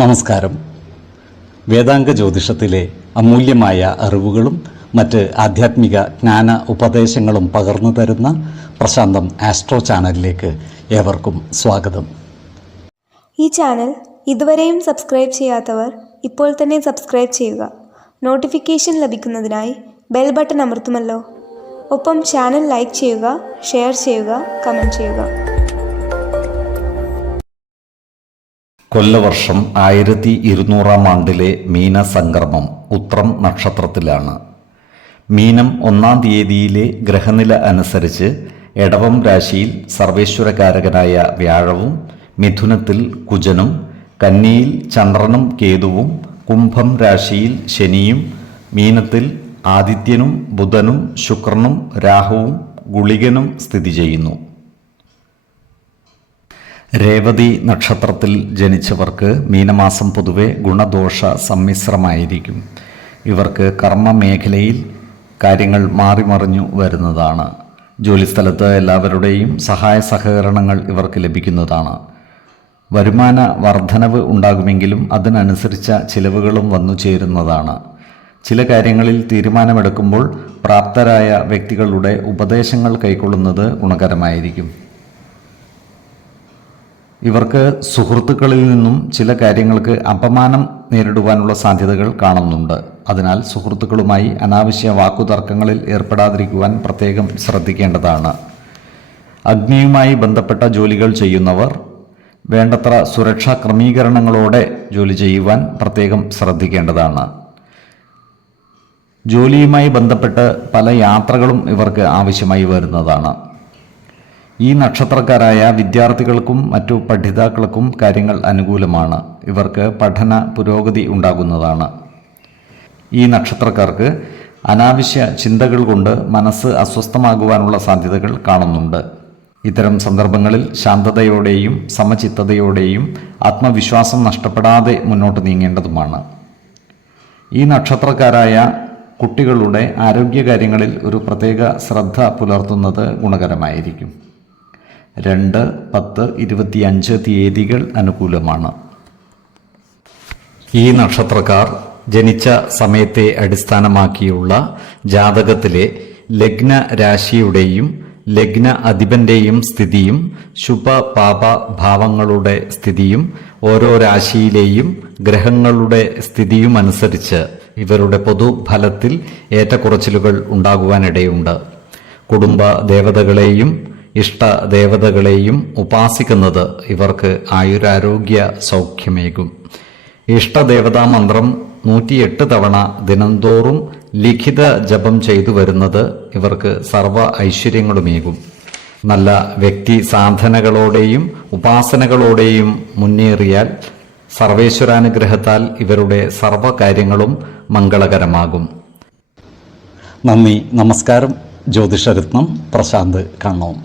നമസ്കാരം. വേദാംഗ ജ്യോതിഷത്തിലെ അമൂല്യമായ അറിവുകളും മറ്റ് ആധ്യാത്മിക ജ്ഞാന ഉപദേശങ്ങളും പകർന്നു തരുന്ന പ്രശാന്തം ആസ്ട്രോ ചാനലിലേക്ക് ഏവർക്കും സ്വാഗതം. ഈ ചാനൽ ഇതുവരെയും സബ്സ്ക്രൈബ് ചെയ്യാത്തവർ ഇപ്പോൾ തന്നെ സബ്സ്ക്രൈബ് ചെയ്യുക. നോട്ടിഫിക്കേഷൻ ലഭിക്കുന്നതിനായി ബെൽ ബട്ടൺ അമർത്തുമല്ലോ. ഒപ്പം ചാനൽ ലൈക്ക് ചെയ്യുക, ഷെയർ ചെയ്യുക, കമൻറ്റ് ചെയ്യുക. കൊല്ലവർഷം 1200 ആണ്ടിലെ മീനസംക്രമം ഉത്രം നക്ഷത്രത്തിലാണ്. മീനം 1-ാം തീയതിയിലെ ഗ്രഹനില അനുസരിച്ച് എടവം രാശിയിൽ സർവേശ്വരകാരകനായ വ്യാഴവും, മിഥുനത്തിൽ കുജനും, കന്നിയിൽ ചന്ദ്രനും കേതുവും, കുംഭം രാശിയിൽ ശനിയും, മീനത്തിൽ ആദിത്യനും ബുധനും ശുക്രനും രാഹുവും ഗുളികനും സ്ഥിതി ചെയ്യുന്നു. രേവതി നക്ഷത്രത്തിൽ ജനിച്ചവർക്ക് മീനമാസം പൊതുവെ ഗുണദോഷ സമ്മിശ്രമായിരിക്കും. ഇവർക്ക് കർമ്മ മേഖലയിൽ കാര്യങ്ങൾ മാറിമറിഞ്ഞു വരുന്നതാണ്. ജോലിസ്ഥലത്ത് എല്ലാവരുടെയും സഹായ സഹകരണങ്ങൾ ഇവർക്ക് ലഭിക്കുന്നതാണ്. വരുമാന വർധനവ് ഉണ്ടാകുമെങ്കിലും അതിനനുസരിച്ച ചിലവുകളും വന്നു ചേരുന്നതാണ്. ചില കാര്യങ്ങളിൽ തീരുമാനമെടുക്കുമ്പോൾ പ്രാപ്തരായ വ്യക്തികളുടെ ഉപദേശങ്ങൾ കൈക്കൊള്ളുന്നത് ഗുണകരമായിരിക്കും. ഇവർക്ക് സുഹൃത്തുക്കളിൽ നിന്നും ചില കാര്യങ്ങൾക്ക് അപമാനം നേരിടുവാനുള്ള സാധ്യതകൾ കാണുന്നുണ്ട്. അതിനാൽ സുഹൃത്തുക്കളുമായി അനാവശ്യ വാക്കുതർക്കങ്ങളിൽ ഏർപ്പെടാതിരിക്കുവാൻ പ്രത്യേകം ശ്രദ്ധിക്കേണ്ടതാണ്. അഗ്നിയുമായി ബന്ധപ്പെട്ട ജോലികൾ ചെയ്യുന്നവർ വേണ്ടത്ര സുരക്ഷാ ക്രമീകരണങ്ങളോടെ ജോലി ചെയ്യുവാൻ പ്രത്യേകം ശ്രദ്ധിക്കേണ്ടതാണ്. ജോലിയുമായി ബന്ധപ്പെട്ട് പല യാത്രകളും ഇവർക്ക് ആവശ്യമായി വരുന്നതാണ്. ഈ നക്ഷത്രക്കാരായ വിദ്യാർത്ഥികൾക്കും മറ്റു പഠിതാക്കൾക്കും കാര്യങ്ങൾ അനുകൂലമാണ്. ഇവർക്ക് പഠന പുരോഗതി ഉണ്ടാകുന്നതാണ്. ഈ നക്ഷത്രക്കാർക്ക് അനാവശ്യ ചിന്തകൾ കൊണ്ട് മനസ്സ് അസ്വസ്ഥമാകുവാനുള്ള സാധ്യതകൾ കാണുന്നുണ്ട്. ഇത്തരം സന്ദർഭങ്ങളിൽ ശാന്തതയോടെയും സമചിത്തതയോടെയും ആത്മവിശ്വാസം നഷ്ടപ്പെടാതെ മുന്നോട്ട് നീങ്ങേണ്ടതുമാണ്. ഈ നക്ഷത്രക്കാരായ കുട്ടികളുടെ ആരോഗ്യകാര്യങ്ങളിൽ ഒരു പ്രത്യേക ശ്രദ്ധ പുലർത്തുന്നത് ഗുണകരമായിരിക്കും. 2, 10, 25 തീയതികൾ അനുകൂലമാണ്. ഈ നക്ഷത്രക്കാർ ജനിച്ച സമയത്തെ അടിസ്ഥാനമാക്കിയുള്ള ജാതകത്തിലെ ലഗ്ന രാശിയുടെയും ലഗ്ന അധിപന്റെയും സ്ഥിതിയും ശുഭ പാപ ഭാവങ്ങളുടെ സ്ഥിതിയും ഓരോ രാശിയിലെയും ഗ്രഹങ്ങളുടെ സ്ഥിതിയും അനുസരിച്ച് ഇവരുടെ പൊതുഫലത്തിൽ ഏറ്റക്കുറച്ചിലുകൾ ഉണ്ടാകുവാനിടയുണ്ട്. കുടുംബ ദേവതകളെയും ഇഷ്ടദേവതകളെയും ഉപാസിക്കുന്നത് ഇവർക്ക് ആയുരാരോഗ്യ സൗഖ്യമേകും. ഇഷ്ടദേവതാ മന്ത്രം 108 തവണ ദിനംതോറും ലിഖിത ജപം ചെയ്തു വരുന്നത് ഇവർക്ക് സർവ ഐശ്വര്യങ്ങളുമേകും. നല്ല വ്യക്തി സാധനകളോടെയും ഉപാസനകളോടെയും മുന്നേറിയാൽ സർവേശ്വരാനുഗ്രഹത്താൽ ഇവരുടെ സർവകാര്യങ്ങളും മംഗളകരമാകും. നന്ദി, നമസ്കാരം. ജ്യോതിഷരത്നം പ്രശാന്ത് കണ്ണോം.